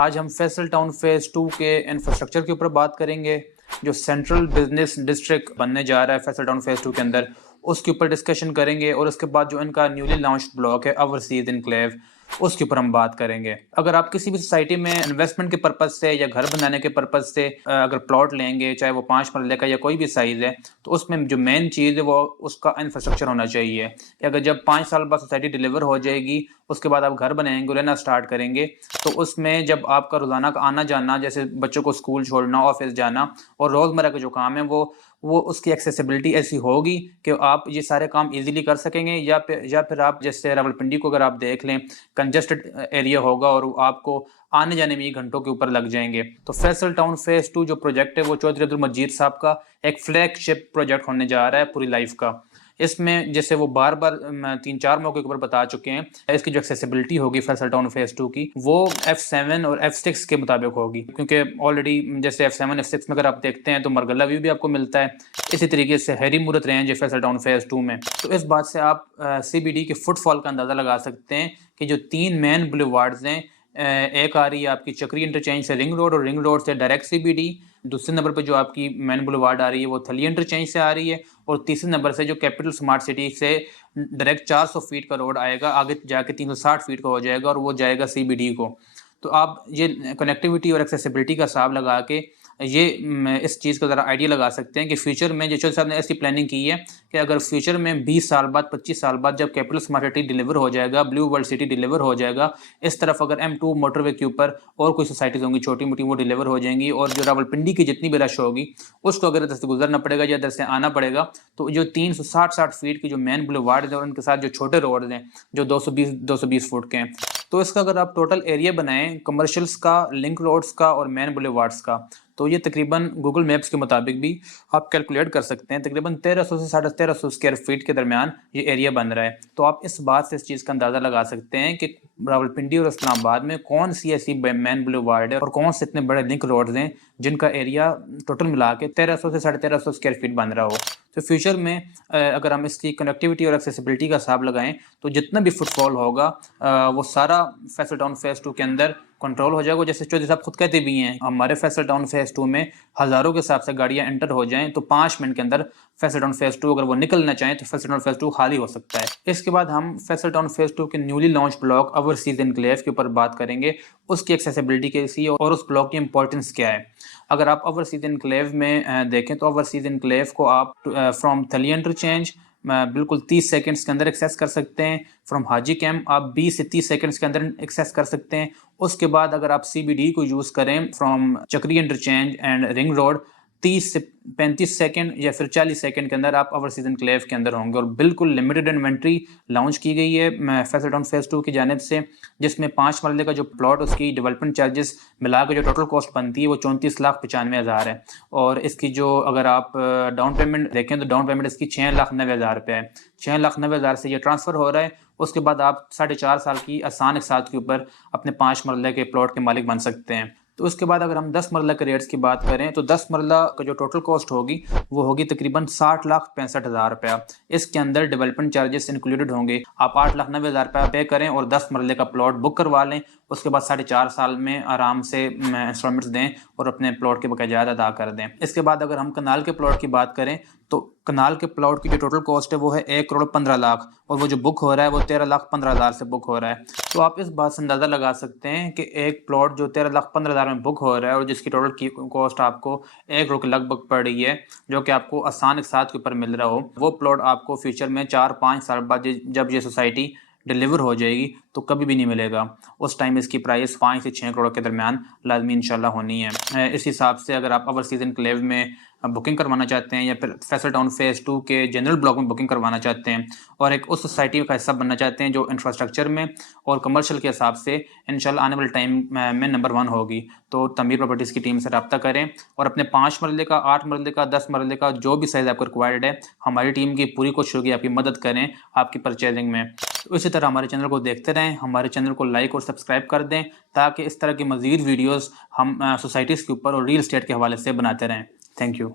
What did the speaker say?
आज हम Faisal town phase 2 के इंफ्रास्ट्रक्चर के ऊपर बात करेंगे। जो सेंट्रल बिजनेस डिस्ट्रिक्ट बनने जा रहा है फैसल टाउन फेज़ 2 के अंदर, उसके ऊपर डिस्कशन करेंगे और उसके बाद जो इनका न्यूली लॉन्च्ड ब्लॉक है ओवरसीज इनक्लेव, उसके ऊपर हम बात करेंगे। अगर आप किसी भी सोसाइटी में इन्वेस्टमेंट के पर्पज़ से या घर बनाने के पर्पज़ से अगर प्लॉट लेंगे, चाहे वो 5 मरले का या कोई भी साइज़ है, तो उसमें जो मेन चीज़ है वो उसका इंफ्रास्ट्रक्चर होना चाहिए कि अगर जब 5 साल बाद सोसाइटी डिलीवर हो जाएगी, उसके बाद आप घर बनाएंगे, रहना स्टार्ट करेंगे, तो उसमें जब आपका रोज़ाना का आना-जाना, जैसे बच्चों को स्कूल छोड़ना, ऑफ़िस जाना और रोज़मर्रा के जो काम है वो उसकी एक्सेसिबिलिटी ऐसी होगी कि आप ये सारे काम ईज़िली कर सकेंगे। या फिर आप जैसे रावलपिंडी को अगर आप देख लें, कंजेस्टेड एरिया होगा और आपको आने-जाने में ही घंटों के ऊपर लग जाएँगे। तो फैसल टाउन फेज़ 2 जो प्रोजेक्ट है वो चौधरी अब्दुल मजीद साहब का एक फ्लैगशिप प्रोजेक्ट होने जा रहा है पूरी लाइफ़ का। इसमें जैसे वो बार-बार 3-4 मौके के ऊपर बता चुके हैं, इसकी जो एक्सेसिबिलिटी होगी फैसल टाउन फेज़ 2 की, वो F7 और F6 के मुताबिक होगी। क्योंकि ऑलरेडी जैसे F7, F6 में अगर आप देखते हैं तो मरगला व्यू भी आपको मिलता है। इसी तरीके से हैरी मूरत रेंज है फैसल टाउन फेज़ 2 में। तो इस बात से आप CBD के फुटफॉल का अंदाज़ा लगा सकते हैं कि जो 3 मेन बुलेवार्ड्स हैं, एक आ रही है आपकी चक्री इंटरचेंज से रिंग रोड और रिंग रोड से डायरेक्ट CBD। दूसरे नंबर पे जो आपकी मेन बुलेवार्ड आ रही है वो थली इंटरचेंज से आ रही है और तीसरे नंबर से जो कैपिटल स्मार्ट सिटी से डायरेक्ट 400 फीट का रोड आएगा, आगे जाके 360 फीट का हो जाएगा और वो जाएगा CBD को। तो आप ये कनेक्टिविटी और एक्सेसिबिलिटी का हिसाब लगा के ये इस चीज़ का ज़रा आइडिया लगा सकते हैं कि फ्यूचर में जयचंद साहब ने ऐसी प्लानिंग की है कि अगर फ्यूचर में 20 साल बाद, 25 साल बाद जब कैपिटल स्मार्ट सिटी डिलीवर हो जाएगा, ब्लू वर्ल्ड सिटी डिलीवर हो जाएगा, इस तरफ अगर M2 मोटरवे के ऊपर और कोई सोसाइटीज़ होंगी छोटी-मोटी, वो डिलीवर हो जाएंगी और जो रावलपिंडी की जितनी भी रश होगी उसको अगर इधर से गुजरना पड़ेगा या इधर से आना पड़ेगा, तो जो 360 फीट की जो मेन बुलेवार्ड है और उनके साथ जो छोटे रोड हैं जो 220 फुट के हैं, तो इसका अगर आप टोटल एरिया बनाएं कमर्शियल्स का, लिंक रोड्स का और मेन बुलेवार्ड्स का, तो ये तकरीबन गूगल मैप्स के मुताबिक भी आप कैलकुलेट कर सकते हैं, तकरीबन 1300 से 1350 स्क्वायर फीट के दरमियान ये एरिया बन रहा है। तो आप इस बात से इस चीज़ का अंदाज़ा लगा सकते हैं कि रावलपिंडी और इस्लामाबाद में कौन सी ऐसी मेन बुलेवार्ड है और कौन से इतने बड़े लिंक रोड्स हैं जिनका एरिया टोटल मिला के 1300 से 1350 स्क्वायर फीट बन रहा हो। तो फ्यूचर में अगर हम इसकी कनेक्टिविटी और एक्सेसिबिलिटी का हिसाब लगाएं तो जितना भी फुटफॉल होगा वो सारा फैसल टाउन फेज़ 2 के अंदर कंट्रोल हो जाएगा। जैसे चौधरी साहब खुद कहते भी हैं, हमारे फैसल टाउन फेज़ 2 में हज़ारों के हिसाब से गाड़ियां एंटर हो जाएं तो 5 मिनट के अंदर फैसल टाउन फेज़ 2 अगर वो निकलना चाहें तो फैसल टाउन फेज़ 2 खाली हो सकता है। इसके बाद हम फैसल टाउन फेज़ 2 के newly launch block overseas enclave के ऊपर बात करेंगे, उसकी एक्सेसिबिलिटी कैसी है और उस ब्लॉक की इंपॉर्टेंस क्या है। अगर आप ओवरसीज एनक्लेव में देखें तो ओवरसीज एनक्लेव को आप फ्रॉम थली इंटरचेंज बिल्कुल 30 सेकंड्स के अंदर एक्सेस कर सकते हैं। फ्रॉम हाजी कैम्प आप 20 से 30 सेकंड्स के अंदर एक्सेस कर सकते हैं। उसके बाद अगर आप CBD को यूज़ करें फ्रॉम चक्री इंटरचेंज एंड रिंग रोड, 30 से 35 सेकंड या फिर 40 सेकंड के अंदर आप ओवरसीज एनक्लेव के अंदर होंगे। और बिल्कुल लिमिटेड इन्वेंट्री लॉन्च की गई है फैसल टाउन फेज़ 2 की जानिब से, जिसमें 5 मरले का जो प्लॉट उसकी डेवलपमेंट चार्जेस मिला के जो टोटल कॉस्ट बनती है वो 34,95,000 है। और इसकी जो अगर आप डाउन पेमेंट देखें तो डाउन पेमेंट इसकी 6,90,000 रुपये है। 6,90,000 से ये ट्रांसफ़र हो रहा है। उसके बाद आप 4.5 साल की आसान इकसात के ऊपर अपने 5 मरले के प्लॉट के मालिक बन सकते हैं। तो उसके बाद अगर हम 10 मरला के रेट्स की बात करें तो 10 मरला का जो टोटल कॉस्ट होगी वो होगी तकरीबन 60,65,000 रुपया। इसके अंदर डेवलपमेंट चार्जेस इंक्लूडेड होंगे। आप 8,90,000 रुपया पे करें और 10 मरले का प्लॉट बुक करवा लें। उसके बाद 4.5 साल में आराम से इंस्टॉलमेंट्स दें और अपने प्लॉट के बकायदा अदा कर दें। इसके बाद अगर हम कनाल के प्लॉट की बात करें तो कनाल के प्लॉट की जो टोटल कॉस्ट है वो है 1,15,00,000 और वो जो बुक हो रहा है वो 13,15,000 से बुक हो रहा है। तो आप इस बात से अंदाज़ा लगा सकते हैं कि एक प्लॉट जो 13,15,000 में बुक हो रहा है और जिसकी टोटल की कॉस्ट आपको 1 करोड़ के लगभग पड़ रही है, जो कि आपको आसान एक साथ के ऊपर मिल रहा हो, वो प्लॉट आपको फ्यूचर में 4-5 साल बाद जब ये सोसाइटी डिलीवर हो जाएगी तो कभी भी नहीं मिलेगा। उस टाइम इसकी प्राइस 5 से 6 करोड़ के दरमियान लाजमी इंशाल्लाह होनी है। इस हिसाब से अगर आप ओवरसीज एनक्लेव में बुकिंग करवाना चाहते हैं या फिर फैसल टाउन फेज़ 2 के जनरल ब्लॉक में बुकिंग करवाना चाहते हैं और एक उस सोसाइटी का हिस्सा बनना चाहते हैं जो इंफ्रास्ट्रक्चर में और कमर्शियल के हिसाब से इंशाल्लाह आने वाले टाइम में नंबर 1 होगी, तो तमीर प्रॉपर्टीज़ की टीम से रब्ता करें और अपने 5 मरले का, 8 मरले का, 10 मरले का जो भी साइज़ आपको रिक्वायर्ड है, हमारी टीम की पूरी कोशिश होगी आपकी मदद करें आपकी परचेजिंग में। तो इसी तरह हमारे चैनल को देखते रहें, हमारे चैनल को लाइक और सब्सक्राइब कर दें ताकि इस तरह की मज़ीद वीडियोज़ हम सोसाइटीज़ के ऊपर और रियल एस्टेट के हवाले से बनाते रहें। Thank you.